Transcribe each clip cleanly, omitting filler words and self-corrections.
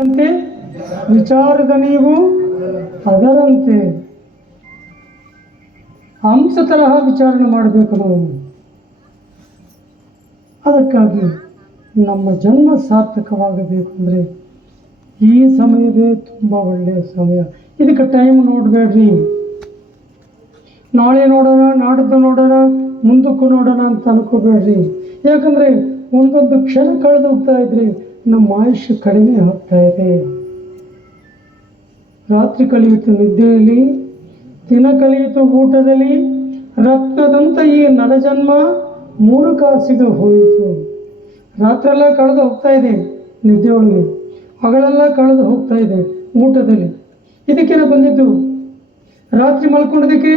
ಅಂತೆ ವಿಚಾರದ ನೀವು ಅದರಂತೆ ಹಂಸ ತರಹ ವಿಚಾರಣೆ ಮಾಡಬೇಕು ನಾವು. ಅದಕ್ಕಾಗಿ ನಮ್ಮ ಜನ್ಮ ಸಾರ್ಥಕವಾಗಬೇಕು ಅಂದರೆ ಈ ಸಮಯವೇ ತುಂಬ ಒಳ್ಳೆಯ ಸಮಯ. ಇದಕ್ಕೆ ಟೈಮ್ ನೋಡಬೇಡ್ರಿ, ನಾಳೆ ನೋಡೋಣ, ನಾಡಿದ್ದು ನೋಡೋಣ, ಮುಂದಕ್ಕೂ ನೋಡೋಣ ಅಂತ ಅನ್ಕೋಬೇಡ್ರಿ. ಯಾಕಂದರೆ ಒಂದೊಂದು ಕ್ಷಣ ಕಳೆದು ಹೋಗ್ತಾ ಇದ್ರೆ ನಮ್ಮ ಆಯುಷ್ಯ ಕಡಿಮೆ ಆಗ್ತಾ ಇದೆ. ರಾತ್ರಿ ಕಳೆಯಿತು ನಿದ್ದೆಯಲ್ಲಿ, ದಿನ ಕಳೆಯಿತು ಊಟದಲ್ಲಿ, ರತ್ನದಂತ ಈ ನರಜನ್ಮ 3 ಕಾಸಿಗೆ ಹೋಯಿತು. ರಾತ್ರೆಲ್ಲ ಕಳೆದು ಹೋಗ್ತಾ ಇದೆ ನಿದ್ದೆಯೊಳಗೆ, ಹಗಲೆಲ್ಲ ಕಳೆದು ಹೋಗ್ತಾ ಇದೆ ಊಟದಲ್ಲಿ. ಇದಕ್ಕೇನ ಬಂದಿದ್ದು? ರಾತ್ರಿ ಮಲ್ಕೊಂಡೋದಕ್ಕೆ,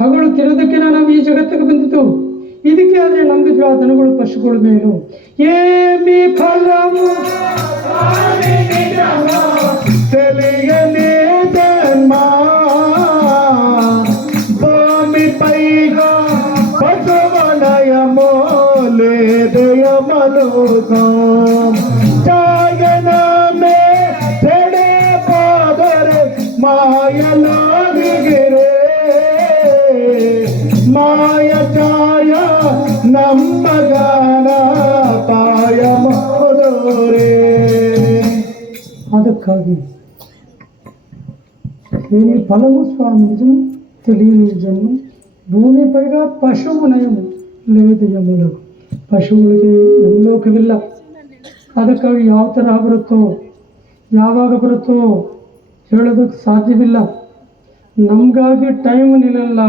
ಹಗಲು ತಿನ್ನೋದಕ್ಕೆ ನಾವು ಈ ಜಗತ್ತಿಗೆ ಬಂದಿದ್ದು. ಇದಕ್ಕೆ ಆದರೆ ನಂಬಿದ್ರು ಆ ದನಗಳು ಪಶುಗಳ ಮೇಲೂ. ಏಮಿ ಫಲಮು తెలియని జన్మ భూమి పైగా పశువనయమోలే దయమలుగం ఛాయనమే చెడే పాదరే మాయలోగిరే మాయ ఛాయ ನಮ್ಮಗಾನ ಪಾಯ ಮಾಡೋರೆ. ಅದಕ್ಕಾಗಿ ఏమి ఫలము స్వామి నిజము తెలియని జన్మ భూమి పైగా పశువు నయము లేదు ಯಮುలకు. ಪಶುಗಳಿಗೆ ಯಮಲೋಕವಿಲ್ಲ. ಅದಕ್ಕಾಗಿ ಯಾವ ತರಹ ಬರುತ್ತೋ ಯಾವಾಗ ಬರುತ್ತೋ ಹೇಳೋದಕ್ಕೆ ಸಾಧ್ಯವಿಲ್ಲ. ನಮಗಾಗಿ ಟೈಮ್ ನಿಲ್ಲಲ್ಲ,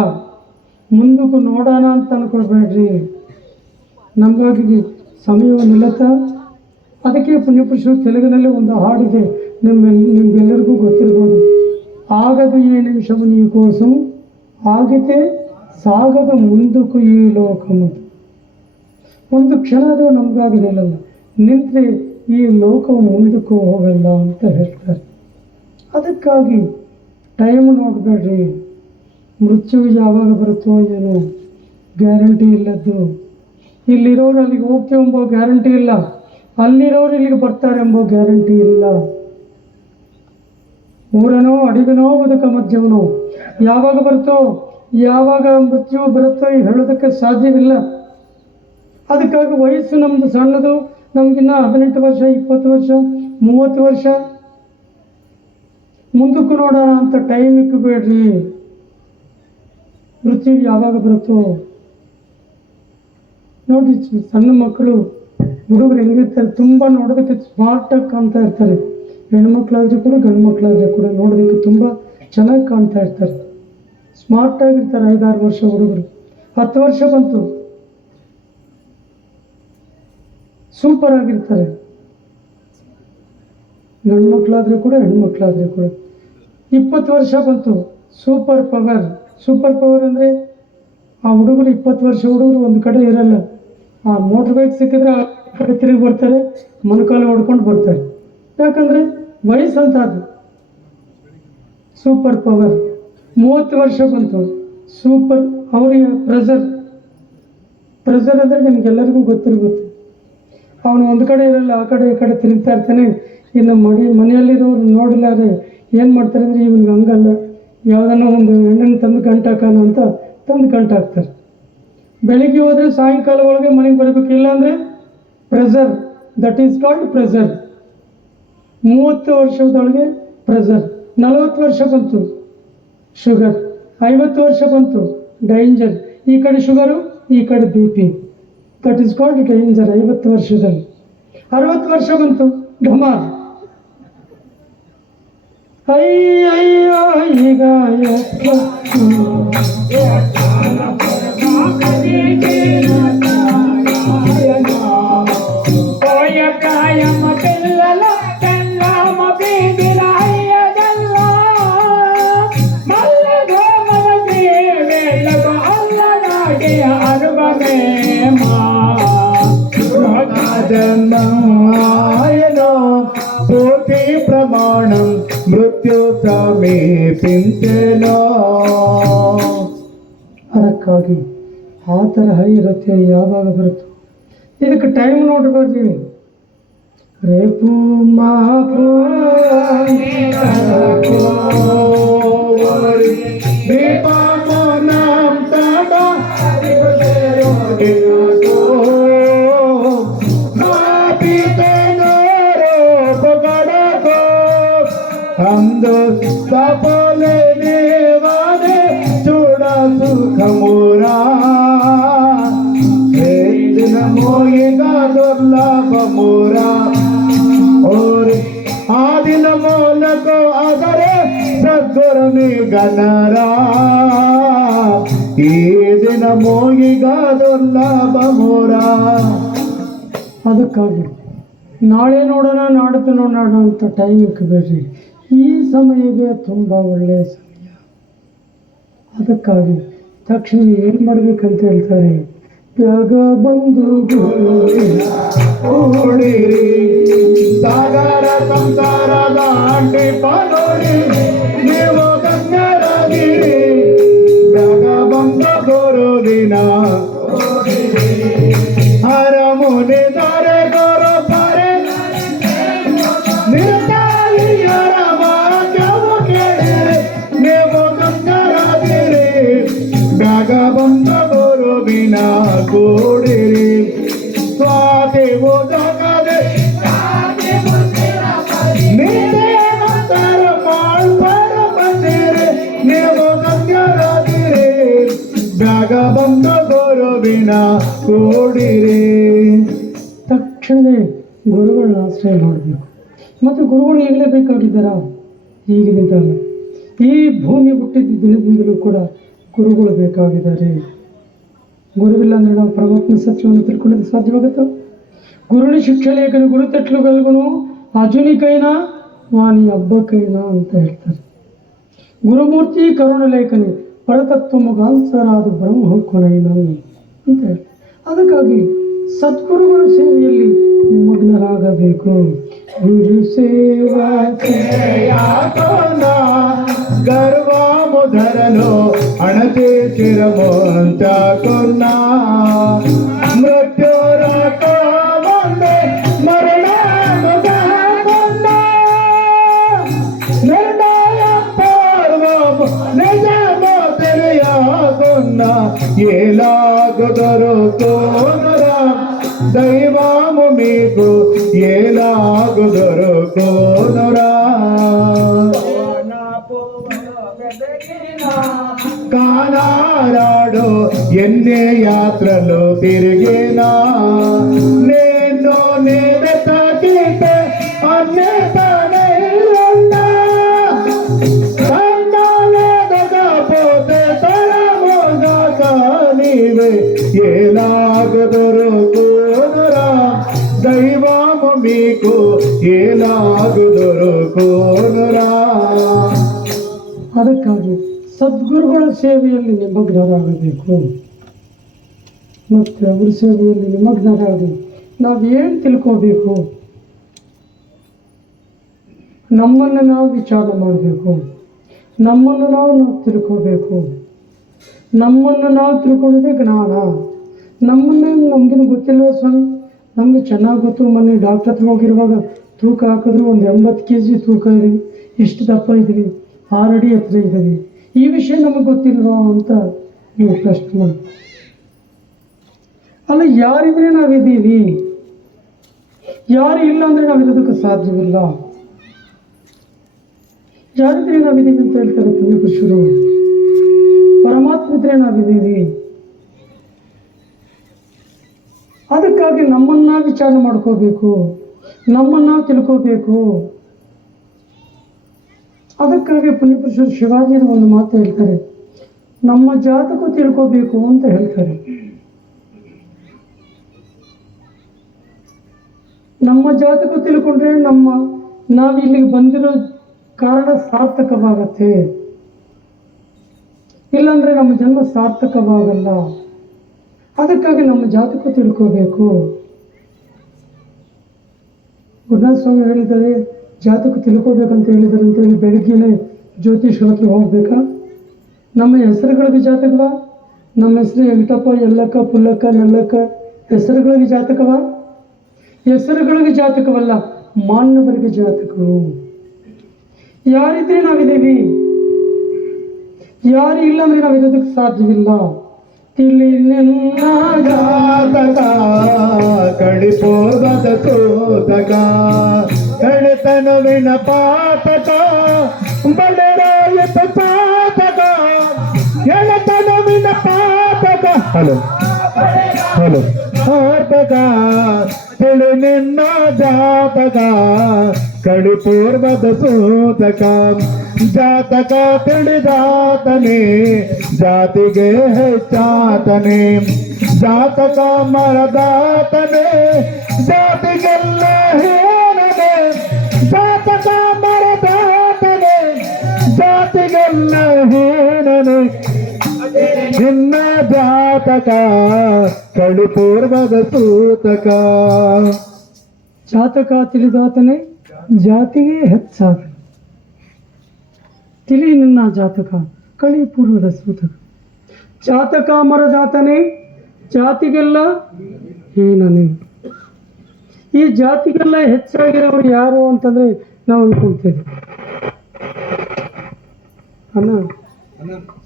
ಮುಂದಕ್ಕೂ ನೋಡೋಣ ಅಂತ ಅನ್ಕೊಳ್ಬೇಡ್ರಿ. ನಮಗಾಗಿ ಸಮಯವು ನಿಲ್ಲುತ್ತಾ. ಅದಕ್ಕೆ ಪುಣ್ಯಪುರುಷರು ತೆಲುಗಿನಲ್ಲಿ ಒಂದು ಹಾಡಿದೆ, ನಿಮ್ಗೆಲ್ಲರಿಗೂ ಗೊತ್ತಿರ್ಬೋದು. ಆಗದು ಈ ನಿಮಿಷವು ನೀ ಕೋಸಂ ಆಗಿತೆ ಸಾಗದ ಮುಂದಕ್ಕೂ ಈ ಲೋಕము. ಒಂದು ಕ್ಷಣ ಅದು ನಮಗಾಗಿ ನಿಲ್ಲಲ್ಲ, ನಿಂತರೆ ಈ ಲೋಕವು ಮುಂದಕ್ಕೂ ಹೋಗಲ್ಲ ಅಂತ ಹೇಳ್ತಾರೆ. ಅದಕ್ಕಾಗಿ ಟೈಮ್ ನೋಡಬೇಡ್ರಿ. ಮೃತ್ಯು ಯಾವಾಗ ಬರುತ್ತೋ ಏನೋ ಗ್ಯಾರಂಟಿ ಇಲ್ಲದ್ದು. ಇಲ್ಲಿರೋರು ಅಲ್ಲಿಗೆ ಹೋಗ್ತೀವಿ ಎಂಬೋ ಗ್ಯಾರಂಟಿ ಇಲ್ಲ, ಅಲ್ಲಿರೋರು ಇಲ್ಲಿಗೆ ಬರ್ತಾರೆ ಎಂಬೋ ಗ್ಯಾರಂಟಿ ಇಲ್ಲ. ಊರನೋ ಅಡಿಗನೋ ಬದುಕ ಮಧ್ಯವನೋ ಯಾವಾಗ ಬರುತ್ತೋ ಯಾವಾಗ ಮೃತ್ಯು ಬರುತ್ತೋ ಹೇಳೋದಕ್ಕೆ ಸಾಧ್ಯವಿಲ್ಲ. ಅದಕ್ಕಾಗಿ ವಯಸ್ಸು ನಮ್ಮದು ಸಣ್ಣದು, ನಮಗಿನ್ನ 18 ವರ್ಷ, 20 ವರ್ಷ, 30 ವರ್ಷ, ಮುಂದಕ್ಕೂ ನೋಡೋಣ ಅಂತ ಟೈಮ್ ಇಕ್ಕಬೇಡ್ರಿ. ಮೃತ್ಯು ಯಾವಾಗ ಬರುತ್ತೋ ನೋಡಿ. ಸಣ್ಣ ಮಕ್ಕಳು ಹುಡುಗರು ಹೆಂಗಿರ್ತಾರೆ, ತುಂಬ ನೋಡೋದಕ್ಕೆ ಸ್ಮಾರ್ಟಾಗಿ ಕಾಣ್ತಾ ಇರ್ತಾರೆ. ಹೆಣ್ಮಕ್ಳಾದ್ರೆ ಕೂಡ ಗಂಡು ಮಕ್ಕಳಾದ್ರೆ ಕೂಡ ನೋಡೋದಕ್ಕೆ ತುಂಬ ಚೆನ್ನಾಗಿ ಕಾಣ್ತಾ ಇರ್ತಾರೆ, ಸ್ಮಾರ್ಟಾಗಿರ್ತಾರೆ. 5-6 ವರ್ಷ ಹುಡುಗರು, 10 ವರ್ಷ ಬಂತು ಸೂಪರ್ ಆಗಿರ್ತಾರೆ. ಗಂಡು ಮಕ್ಕಳಾದ್ರೆ ಕೂಡ ಹೆಣ್ಮಕ್ಳಾದ್ರೆ ಕೂಡ 20 ವರ್ಷ ಬಂತು ಸೂಪರ್ ಪವರ್. ಸೂಪರ್ ಪವರ್ ಅಂದರೆ ಆ ಹುಡುಗರು 20 ವರ್ಷ ಹುಡುಗರು ಒಂದು ಕಡೆ ಇರಲ್ಲ. ಆ ಮೋಟ್ರ್ ಬೈಕ್ ಸಿಕ್ಕಿದ್ರೆ ಆ ಕಡೆ ತಿರುಗಿ ಬರ್ತಾರೆ, ಮೊಣಕಾಲು ಹೊಡ್ಕೊಂಡು ಬರ್ತಾರೆ. ಯಾಕಂದರೆ ವಯಸ್ಸಂತ ಅದು ಸೂಪರ್ ಪವರ್. 30 ವರ್ಷ ಬಂತು ಸೂಪರ್. ಅವರಿಗೆ ಪ್ರೆಷರ್ ಅಂದರೆ ನಿಮ್ಗೆಲ್ಲರಿಗೂ ಗೊತ್ತಿರುತ್ತೆ. ಅವನು ಒಂದು ಕಡೆ ಇರಲ್ಲ, ಆ ಕಡೆ ಈ ಕಡೆ ತಿರುಗ್ತಾ ಇರ್ತಾನೆ. ಇನ್ನು ಮನೆಯಲ್ಲಿರೋರು ನೋಡಿಲ್ಲಾರೆ ಏನು ಮಾಡ್ತಾರೆ ಅಂದರೆ ಇವನಿಗೆ ಹಂಗಲ್ಲ, ಯಾವುದನ್ನೋ ಒಂದು ಹೆಣ್ಣನ್ನು ತಂದು ಗಂಟಾಕೋಣ ಅಂತ ತಂದು ಗಂಟಾಕ್ತಾರೆ. ಬೆಳಿಗ್ಗೆ ಹೋದರೆ ಸಾಯಂಕಾಲ ಒಳಗೆ ಮನೆಗೆ ಬರಬೇಕು. ಇಲ್ಲ ಅಂದರೆ pressure, that is called pressure. 30 ವರ್ಷದೊಳಗೆ ಪ್ರೆಷರ್. 40 ವರ್ಷ ಬಂತು ಶುಗರ್. 50 ವರ್ಷ ಬಂತು ಡೇಂಜರ್. ಈ ಕಡೆ ಶುಗರು, ಈ ಕಡೆ BP, that is called danger 50 ವರ್ಷದಲ್ಲಿ. 60 ವರ್ಷ ಬಂತು ಢಮಾರ್. ಅಯ್ಯಯ್ಯೋ ಈಗ జన్మాయనో పూర్తి ప్రమాణం ಮೃತ್ಯು ಸಮೀಪಿಂತೆನೋ. ಅದಕ್ಕಾಗಿ ಆ ತರಹ ಇರುತ್ತೆ. ಯಾವಾಗ ಬರುತ್ತೋ ಇದಕ್ಕೆ ಟೈಮ್ ನೋಡ್ಕೊಳ್ತೀವಿ. ರೇಪು ಮಾಪು ಅಂದು ಸಫಲೆ ದೇವಾನೆ ಚೂಡ ಸುಖ ಮೂರ ದಿನ ಮೋಯಿಗ ದುರ್ಲಭ ಮೂರ ಓರೆ ಆ ದಿನ ಮೂಲಕ ಆದರೆ ಸದ್ಗುರುನಿ ಗಣರ ಈ ದಿನ ಮೋಯಿಗ ದುರ್ಲಭ ಮೂರ. ಅದಕ್ಕಾಗಿ ನಾಳೆ ನೋಡೋಣ ನಾಡ್ದು ನೋಡೋಣ ಅಂತ ಟೈಮ್ ಇಕ್ಕಬೇಡ್ರಿ. ಈ ಸಮಯವೇ ತುಂಬ ಒಳ್ಳೆಯ ಸಮಯ. ಅದಕ್ಕಾಗಿ ತಕ್ಷಣ ಏನು ಮಾಡ್ಬೇಕಂತ ಹೇಳ್ತಾರೆ, ಯಾಗ ಬಂದು ಓಡಿರಿ ಸಾಗರ ಸಂಸಾರ ದಾಟಿ ಪಡೋಡಿ ನೀವು ಗಂಗರಾಗಿರಿ ಯಾಗ ಬಂದ ಗುರುವಿನ ಹರ ಮುನಿ ದರೆ ಗುರು ಪರೆ ನಿರ್ತಾಯಿಯರ ವಾಕ್ಯವ ಕೇಳಿರಿ ನೀವು ಗಂಗರಾಗಿರಿ ಯಾಗ ಬಂದ ಗುರುವಿನ ಕೂಡಿರಿ ಸ್ವಾದೇವೋ ಜಗದೆ ನೀವೇನಂತರ ಮಾಡ್ಬಾರ ಬಂದಿರಿ ನೀವು ಗಂಗರಾಗಿರಿ ಬ್ಯಾಗ ಬಂದ ಗುರುವಿನ ಕೂಡಿರಿ. ತಕ್ಷಣವೇ ಗುರುಗಳನ್ನ ಆಶ್ರಯ ಮಾಡಬೇಕು. ಮತ್ತು ಗುರುಗಳು ಈಗಲೇ ಬೇಕಾಗಿದ್ದಾರ? ಈಗಿನಿಂದಲ್ಲ, ಈ ಭೂಮಿ ಹುಟ್ಟಿದ ದಿನದಿಂದಲೂ ಕೂಡ ಗುರುಗಳು ಬೇಕಾಗಿದ್ದಾರೆ. ಗುರುವಿಲ್ಲ ಅಂದರೆ ನಾವು ಪರಮಾತ್ಮ ಸತ್ಯವನ್ನು ತಿಳ್ಕೊಳ್ಳೋದು ಸಾಧ್ಯವಾಗುತ್ತೋ? ಗುರುಳಿ ಶಿಕ್ಷಲೇಖನ ಗುರು ತಟ್ಲುಗಲ್ಗುನು ಅಜುನಿಕೈನ ವಾಣಿ ಹಬ್ಬಕೈನ ಅಂತ ಹೇಳ್ತಾರೆ. ಗುರುಮೂರ್ತಿ ಕರುಣಲೇಖನಿ ಪರತತ್ವ ಮುಖಾಂತರಾದ ಬ್ರಹ್ಮ ಕೊನೆಯನ ಅಂತ ಹೇಳ್ತಾರೆ. ಅದಕ್ಕಾಗಿ ಸದ್ಗುರುಗಳ ಸೇವೆಯಲ್ಲಿ ನಿಮಗ್ನರಾಗಬೇಕು. ಗುರು ಸೇವಾ ಗರ್ವ ಮುಧರಲು ಅಣತೆ ಚಿರಮೋ ಅಂತ ಕೊನ್ನ ಮೃತ್ಯುರ ಒಂದೇ ಮರಣ ಮುಗ ಕೊನ್ನ ನಿರ್ಣಯ ಪರ್ವ ನಿಜ ಮೋತೆರೆಯ ಕೊನ್ನ ಏಲಾಗದರು ಕೋನರ ದೈವಾಮು మీకు ಏಲಾಗದರು ಕೋನರ కానారాడు ఎన్నే యాత్రలు తిరిగినా నేను నేనే తాకితే అన్నే తానే పోతే తరముగా కానివే ఏలాగదరు కోనరా దైవము మీకు ఏలాగదరు కోనరా. ಅದಕ್ಕಾಗಿ ಸದ್ಗುರುಗಳ ಸೇವೆಯಲ್ಲಿ ನಿಮಗ್ನರಾಗಬೇಕು. ಮತ್ತು ಅವ್ರ ಸೇವೆಯಲ್ಲಿ ನಿಮಗ್ನರಾಗಿ ನಾವೇನು ತಿಳ್ಕೋಬೇಕು? ನಮ್ಮನ್ನು ನಾವು ವಿಚಾರ ಮಾಡಬೇಕು. ನಮ್ಮನ್ನು ನಾವು ತಿಳ್ಕೋಬೇಕು. ನಮ್ಮನ್ನು ನಾವು ತಿಳ್ಕೊಳ್ಳೋದೇ ಜ್ಞಾನ. ನಮಗೇನು ಗೊತ್ತಿಲ್ವ ಸ್ವಾಮಿ? ನಮಗೆ ಚೆನ್ನಾಗಿ ಗೊತ್ತು. ಮೊನ್ನೆ ಡಾಕ್ಟರ್ ಹತ್ರ ಹೋಗಿರುವಾಗ ತೂಕ ಹಾಕಿದ್ರು ಒಂದು 80 kg ತೂಕ ಇದ್ದೀವಿ, ಇಷ್ಟು ದಪ್ಪ ಇದ್ದೀವಿ, 6 ಅಡಿ ಎತ್ತರ ಇದ್ದೀವಿ. ಈ ವಿಷಯ ನಮಗೆ ಗೊತ್ತಿಲ್ವಾ ಅಂತ ನೀವು ಪ್ರಶ್ನೆ ಮಾಡಿ. ಅಲ್ಲ, ಯಾರಿದ್ರೆ ನಾವಿದ್ದೀವಿ, ಯಾರು ಇಲ್ಲ ಅಂದರೆ ನಾವಿರೋದಕ್ಕೆ ಸಾಧ್ಯವಿಲ್ಲ. ಯಾರಿದ್ರೆ ನಾವಿದ್ದೀವಿ ಅಂತ ಹೇಳ್ತಾರೆ ಪುಣ್ಯಪುರುಷರು. ಪರಮಾತ್ಮ ಇದ್ರೆ ನಾವಿದ್ದೀವಿ. ಅದಕ್ಕಾಗಿ ನಮ್ಮನ್ನ ವಿಚಾರ ಮಾಡ್ಕೋಬೇಕು, ನಮ್ಮನ್ನ ತಿಳ್ಕೋಬೇಕು. ಅದಕ್ಕಾಗಿ ಪುಣ್ಯಪುರುಷರು ಶಿವಾಜಿನ ಒಂದು ಮಾತು ಹೇಳ್ತಾರೆ, ನಮ್ಮ ಜಾತಕ ತಿಳ್ಕೋಬೇಕು ಅಂತ ಹೇಳ್ತಾರೆ. ನಮ್ಮ ಜಾತಕ ತಿಳ್ಕೊಂಡ್ರೆ ನಾವು ಇಲ್ಲಿಗೆ ಬಂದಿರೋ ಕಾರಣ ಸಾರ್ಥಕವಾಗತ್ತೆ. ಇಲ್ಲಾಂದ್ರೆ ನಮ್ಮ ಜನ್ಮ ಸಾರ್ಥಕವಾಗಲ್ಲ. ಅದಕ್ಕಾಗಿ ನಮ್ಮ ಜಾತಕ ತಿಳ್ಕೋಬೇಕು. ಗುರುನಾಥ ಸ್ವಾಮಿ ಹೇಳಿದ್ದಾರೆ, ಜಾತಕ ತಿಳ್ಕೋಬೇಕಂತ ಹೇಳಿದ್ದಾರೆ ಅಂತೇಳಿ ಬೆಳಗ್ಗೆನೇ ಜ್ಯೋತಿಷ್ಯಕ್ಕೆ ಹೋಗ್ಬೇಕಾ? ನಮ್ಮ ಹೆಸರುಗಳಿಗೆ ಜಾತಕವಾ? ನಮ್ಮ ಹೆಸರು ವೆಂಕಟಪ್ಪ, ಯಲ್ಲಕ್ಕ, ಪುಲ್ಲಕ್ಕ, ನಲ್ಲಕ್ಕ ಹೆಸರುಗಳಿಗೆ ಜಾತಕವಾ? ಹೆಸರುಗಳಿಗೆ ಜಾತಕವಲ್ಲ, ಮಾನವರಿಗೆ ಜಾತಕವು. ಯಾರಿದ್ರೆ ನಾವಿದ್ದೀವಿ, ಯಾರು ಇಲ್ಲ ಅಂದರೆ ನಾವಿರೋದಕ್ಕೆ ಸಾಧ್ಯವಿಲ್ಲ. ತಿಳಿ ನಿನ್ನ ಜಾತಕ ಕಡಿಪೋಗದ ತೋತಕ ಕಡಿತ ತನುವಿನ ಪಾತಕ ಬಡರಾಯತ ಪಾತಕ ತನುವಿನ ಪಾತಕ ಹಲೋ ಹಲೋ ಪಾತಕ ತಿಳಿ ನಿನ್ನ ಜಾತಕ ಕಡಿಪೂರ್ವದ ಸೂತಕ ಜಾತಕ ತಿಳಿದಾತನೇ ಜಾತಿಗೆ ಹೆಚ್ಚಾತನೇ ಜಾತಕ ಮರದಾತನೇ ಜಾತಿಗೆಲ್ಲ ಹೇಳನೆ ಜಾತಕ ಮರದಾತನೇ ಜಾತಿಗೆಲ್ಲ ಹೇಳನೆ ನಿನ್ನ ಜಾತಕ ಕಡಿಪೂರ್ವದ ಸೂತಕ ಜಾತಕ ತಿಳಿದಾತನೇ ಜಾತಿಗೆ ಹೆಚ್ಚಾದ ತಿಳಿ ನಿನ್ನ ಜಾತಕ ಕಳಿ ಪೂರ್ವದ ಸೂತಕ ಜಾತಕ ಮರದಾತನೇ ಜಾತಿಗೆಲ್ಲ ಏನನೇ. ಈ ಜಾತಿಗೆಲ್ಲ ಹೆಚ್ಚಾಗಿರೋರು ಯಾರು ಅಂತಂದ್ರೆ ನಾವು ಅನ್ಕೊಳ್ತೇವೆ. ಅಣ್ಣ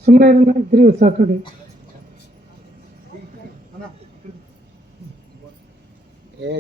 ಸುಮ್ಮನೆ ಇದ್ರಿ ಸಾಕಡೆ ಏ